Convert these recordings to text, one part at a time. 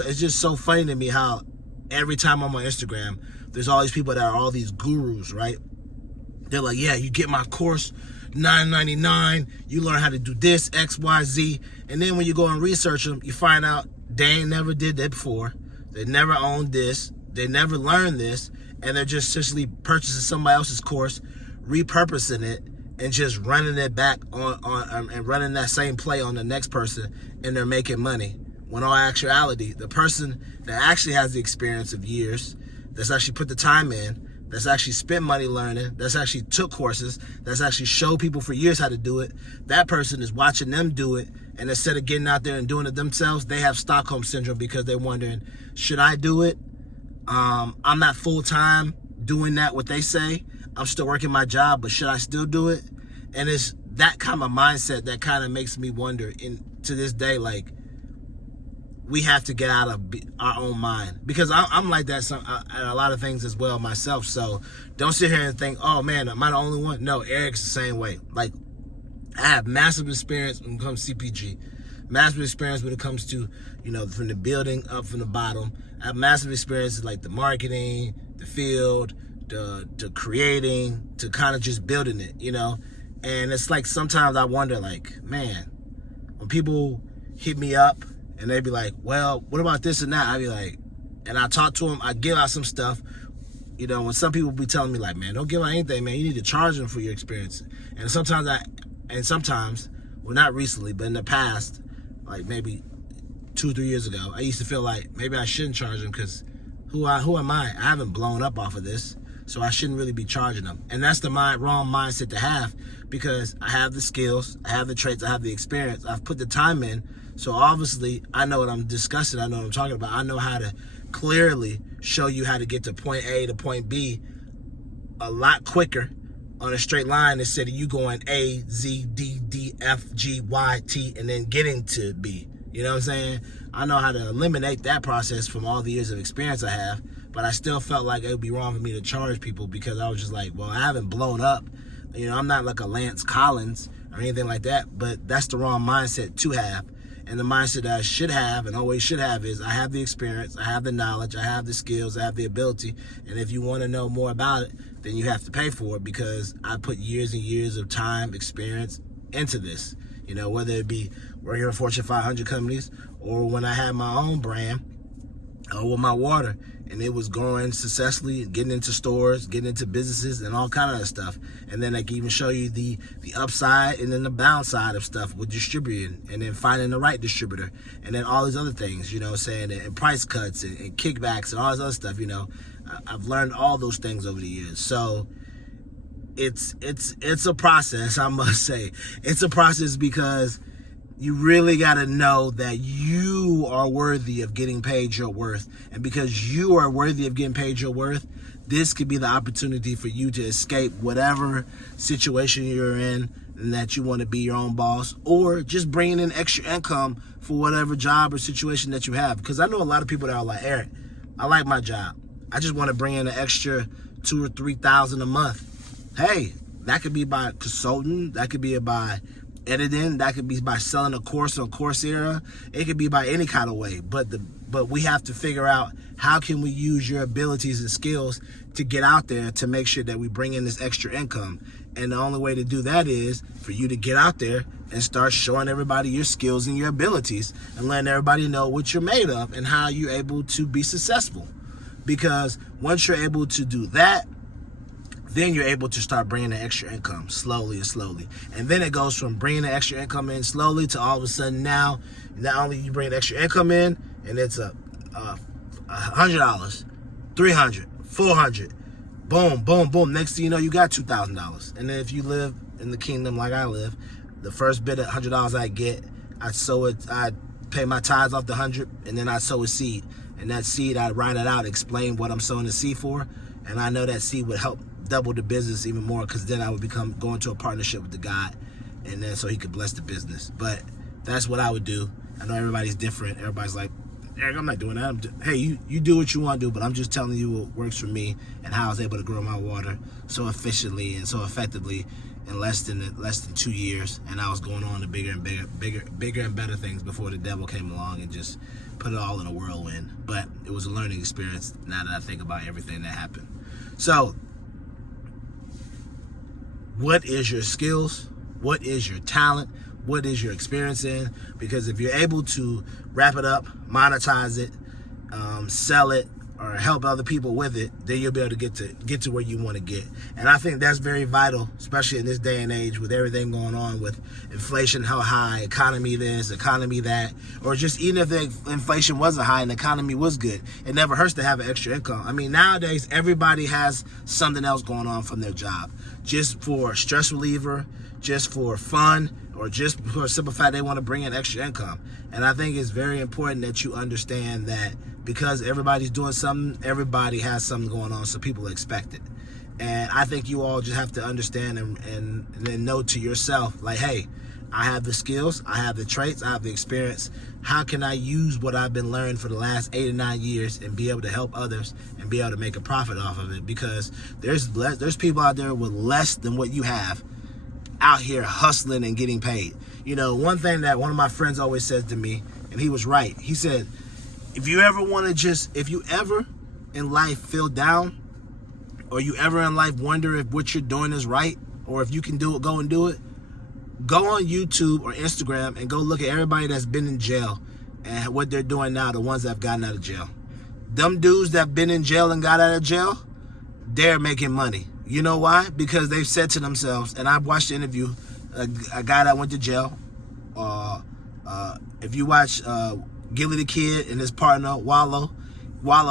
It's just so funny to me how every time I'm on Instagram, there's all these people that are all these gurus, right? They're like, yeah, you get my course, $9.99, you learn how to do this, X, Y, Z. And then when you go and research them, you find out they ain't never did that before. They never owned this. They never learned this. And they're just essentially purchasing somebody else's course, repurposing it, and just running it back on and running that same play on the next person, and they're making money. When in actuality, the person that actually has the experience of years, that's actually put the time in, that's actually spent money learning, that's actually took courses, that's actually showed people for years how to do it, that person is watching them do it, and instead of getting out there and doing it themselves, they have Stockholm Syndrome because they're wondering, should I do it? I'm not full-time doing that, what they say. I'm still working my job, but should I still do it? And it's that kind of mindset that kind of makes me wonder, to this day, like, we have to get out of our own mind, because I'm like that at a lot of things as well myself. So don't sit here and think, oh man, am I the only one? No, Eric's the same way. Like, I have massive experience when it comes to CPG, massive experience when it comes to, from the building up from the bottom. I have massive experience like the marketing, the field, the creating, to kind of just building it, And it's like sometimes I wonder, like, man, when people hit me up and they be like, well, what about this and that? I be like, and I talk to them, I give out some stuff. When some people be telling me like, man, don't give out anything, man. You need to charge them for your experience. And sometimes, well, not recently, but in the past, like maybe 2 or 3 years ago, I used to feel like maybe I shouldn't charge them, because who am I? I haven't blown up off of this, so I shouldn't really be charging them. And that's the wrong mindset to have, because I have the skills, I have the traits, I have the experience, I've put the time in. So obviously, I know what I'm discussing. I know what I'm talking about. I know how to clearly show you how to get to point A to point B a lot quicker on a straight line, instead of you going A, Z, D, D, F, G, Y, T, and then getting to B. You know what I'm saying? I know how to eliminate that process from all the years of experience I have, but I still felt like it would be wrong for me to charge people, because I was just like, well, I haven't blown up. I'm not like a Lance Collins or anything like that, but that's the wrong mindset to have. And the mindset that I should have and always should have is, I have the experience, I have the knowledge, I have the skills, I have the ability. And if you want to know more about it, then you have to pay for it, because I put years and years of time, experience into this. Whether it be working for Fortune 500 companies, or when I had my own brand, or with my water, and it was growing successfully, getting into stores, getting into businesses, and all kind of stuff. And then I can even show you the upside and then the downside of stuff with distributing, and then finding the right distributor, and then all these other things, and price cuts and kickbacks and all this other stuff. I've learned all those things over the years. So it's a process, I must say. It's a process, because you really got to know that you are worthy of getting paid your worth. And because you are worthy of getting paid your worth, this could be the opportunity for you to escape whatever situation you're in, and that you want to be your own boss, or just bringing in extra income for whatever job or situation that you have. Because I know a lot of people that are like, Eric, I like my job, I just want to bring in an extra $2,000 or $3,000 a month. Hey, that could be by consulting, that could be by editing, that could be by selling a course on Coursera. It could be by any kind of way, but we have to figure out, how can we use your abilities and skills to get out there to make sure that we bring in this extra income. And the only way to do that is for you to get out there and start showing everybody your skills and your abilities, and letting everybody know what you're made of and how you're able to be successful. Because once you're able to do that, then you're able to start bringing the extra income slowly and slowly. And then it goes from bringing the extra income in slowly to all of a sudden now, not only you bring the extra income in, and it's $100, $300, $400, boom, boom, boom. Next thing you know, you got $2,000. And then if you live in the kingdom like I live, the first bit of $100 I get, I sow it, I pay my tithes off the 100, and then I sow a seed. And that seed, I write it out, explain what I'm sowing the seed for, and I know that seed would help double the business even more, because then I would go into a partnership with the God, and then so he could bless the business. But that's what I would do. I know everybody's different. Everybody's like, Eric, I'm not doing that. Hey, you do what you want to do, but I'm just telling you what works for me and how I was able to grow my water so efficiently and so effectively in less than 2 years. And I was going on to bigger and better things before the devil came along and just put it all in a whirlwind. But it was a learning experience now that I think about everything that happened. So, what is your skills? What is your talent? What is your experience in? Because if you're able to wrap it up, monetize it, sell it, or help other people with it, then you'll be able to get to where you want to get. And I think that's very vital, especially in this day and age with everything going on with inflation, how high, economy this, economy that, or just even if the inflation wasn't high and the economy was good, it never hurts to have an extra income. I mean, nowadays, everybody has something else going on from their job, just for stress reliever, just for fun, or just for a simple fact they want to bring in extra income. And I think it's very important that you understand that because everybody's doing something, everybody has something going on, so people expect it. And I think you all just have to understand and then know to yourself, like, hey, I have the skills, I have the traits, I have the experience. How can I use what I've been learning for the last 8 or 9 years and be able to help others and be able to make a profit off of it? Because there's people out there with less than what you have out here hustling and getting paid. You know, one thing that one of my friends always says to me, and he was right, he said, if you ever in life feel down, or you ever in life wonder if what you're doing is right, or if you can do it, go and do it, go on YouTube or Instagram and go look at everybody that's been in jail and what they're doing now, the ones that have gotten out of jail. Them dudes that have been in jail and got out of jail, they're making money. You know why? Because they've said to themselves, and I've watched the interview, a guy that went to jail. If you watch Gilly the Kid and his partner, Wallow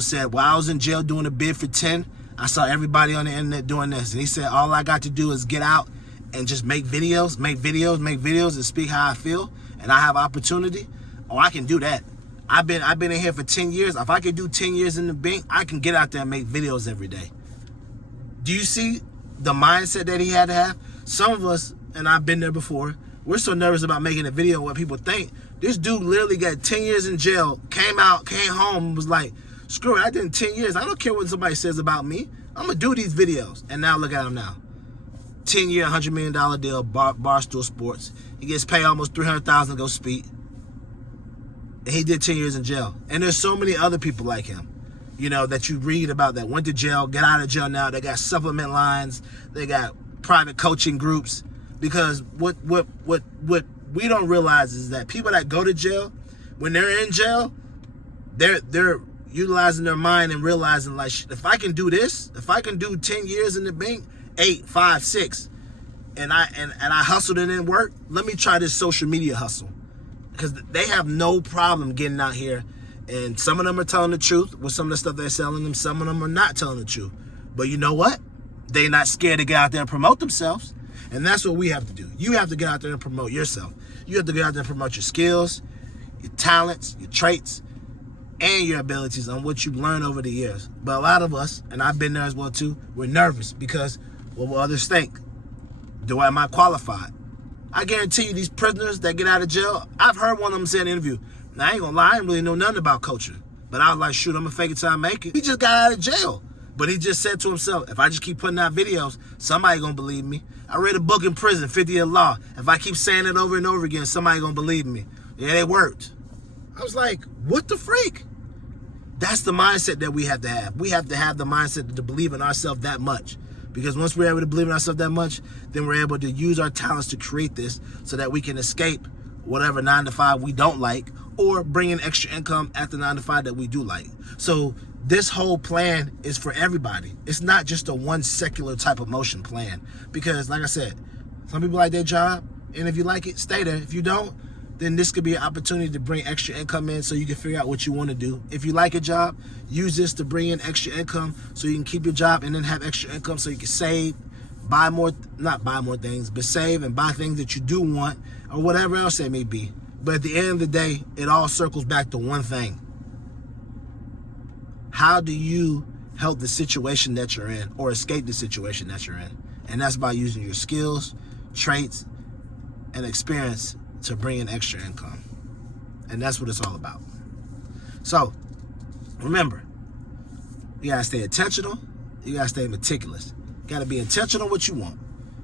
said, while I was in jail doing a bid for 10, I saw everybody on the internet doing this. And he said, all I got to do is get out and just make videos and speak how I feel, and I have opportunity. Oh, I can do that. I've been in here for 10 years. If I could do 10 years in the bank, I can get out there and make videos every day. Do you see the mindset that he had to have? Some of us, and I've been there before, we're so nervous about making a video and what people think. This dude literally got 10 years in jail, came home, and was like, screw it, I did 10 years. I don't care what somebody says about me. I'm going to do these videos. And now look at him now. 10-year, $100 million deal, Barstool Sports. He gets paid almost $300,000 to go speak. And he did 10 years in jail. And there's so many other people like him, you know, that you read about that went to jail, get out of jail now. They got supplement lines. They got private coaching groups. Because what we don't realize is that people that go to jail, when they're in jail, they're utilizing their mind and realizing, like, if I can do this, if I can do 10 years in the bank, 8, 5, 6, and I hustled and didn't work, let me try this social media hustle. Because they have no problem getting out here, and some of them are telling the truth with some of the stuff they're selling them, some of them are not telling the truth. But you know what? They're not scared to get out there and promote themselves. And that's what we have to do. You have to get out there and promote yourself. You have to get out there and promote your skills, your talents, your traits, and your abilities on what you've learned over the years. But a lot of us, and I've been there as well too, we're nervous because what will others think? Am I qualified? I guarantee you these prisoners that get out of jail, I've heard one of them say in an interview, now I ain't gonna lie, I didn't really know nothing about culture. But I was like, shoot, I'm gonna fake it till I make it. He just got out of jail. But he just said to himself, if I just keep putting out videos, somebody gonna believe me. I read a book in prison, 50-year law. If I keep saying it over and over again, somebody gonna believe me. Yeah, it worked. I was like, what the freak? That's the mindset that we have to have. We have to have the mindset to believe in ourselves that much. Because once we're able to believe in ourselves that much, then we're able to use our talents to create this so that we can escape whatever 9 to 5 we don't like, or bring in extra income at the 9 to 5 that we do like. So this whole plan is for everybody. It's not just a one secular type of motion plan. Because like I said, some people like their job, and if you like it, stay there. If you don't, then this could be an opportunity to bring extra income in so you can figure out what you want to do. If you like a job, use this to bring in extra income so you can keep your job and then have extra income so you can save, not buy more things, but save and buy things that you do want, or whatever else they may be. But at the end of the day, it all circles back to one thing. How do you help the situation that you're in, or escape the situation that you're in? And that's by using your skills, traits, and experience to bring in extra income. And that's what it's all about. So, remember, you gotta stay intentional, you gotta stay meticulous. You gotta be intentional what you want.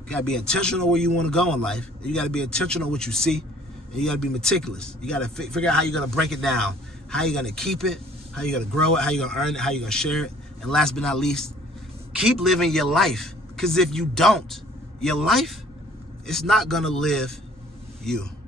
You gotta be intentional where you wanna go in life. You gotta be intentional what you see, and you gotta be meticulous. You gotta figure out how you're gonna break it down. how you gonna keep it, how you gonna grow it, how you gonna earn it, how you gonna share it. And last but not least, keep living your life. Because if you don't, your life, it's not gonna live you.